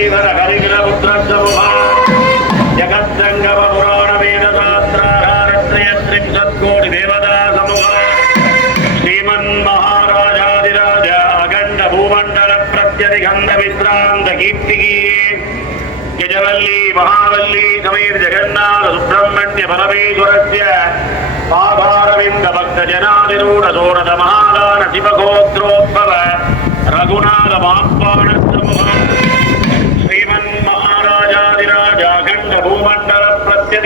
శ్రీధర హరిగ్రపుత్ర సమూహ జగద్దంగవ పురాణ వేద శాస్త్రారత్రయ త్రింశత్కోటి దేవతా సమూహ శ్రీమన్ మహారాజాదిరాజ అఖండ భూమండల ప్రత్యధిగంధ విశ్రాంత కీర్తికి గజవల్లి మహావల్లి సమీర్ జగన్నాథ సుబ్రహ్మణ్య పరమేశ్వరస్య పాభారవింద భక్త జనాదిరూఢ సోరద మహాదాన శివగోత్రోద్భవ రఘునాథ మాపాణ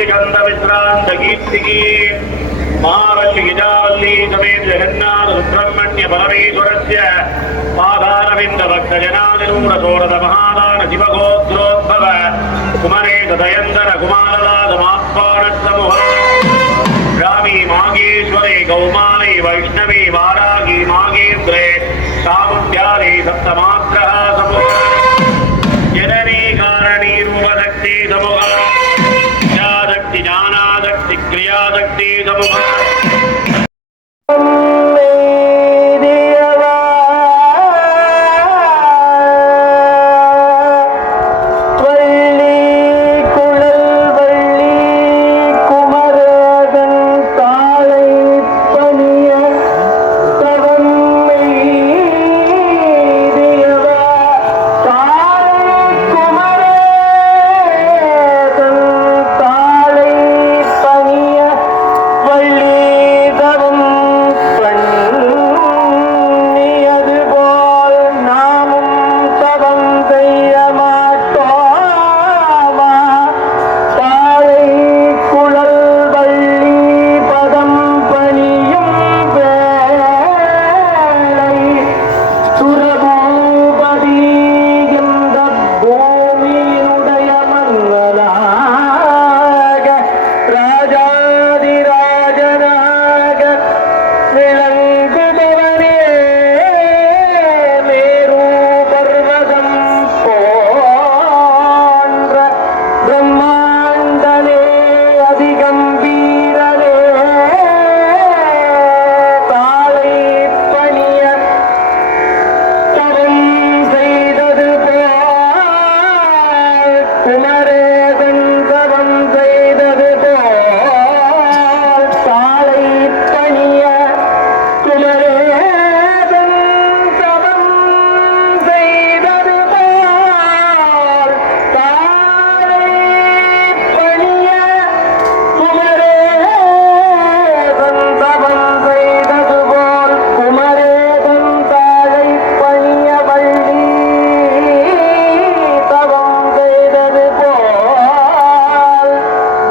श्रीगन्धविश्रान्तकीर्तिः महावल्लिगिजावल्ली समेत जगन्नाथसुब्रह्मण्यपरमेश्वरस्य पादारविन्दभक्तजनानिरूढसोरथमहादान शिवगोत्रोद्भव कुमरे दयन्दर कुमारदासमात्मानसमुह ग्रामी मागेश्वरे कौमारे वैष्णवे वारागी मागेन्द्रे सामुद्यारे सप्तमात्रः समुह प्रतिक्रिया शक्ति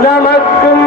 أعلمكم